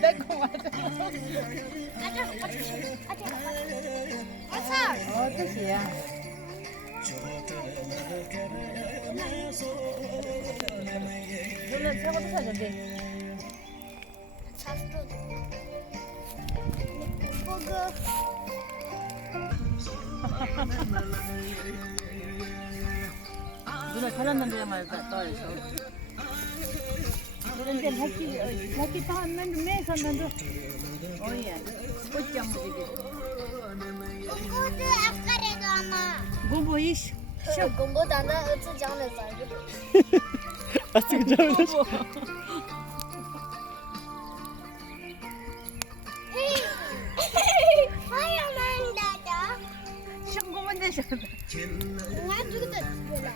달콤하다. 뜻이야? 물론 저것도 사는데. 누나 잘났는데 말다 떠있어. 그런데 밖에 다 안는데 매서는데. 어이야. 꽃장 무지개. Kudu akare gama. 뭐 이씨. Gumbo dana ötü canı sardı. 아직 잘못. Hayır ben dada. 싱거면 되잖아. Ne durdu böyle?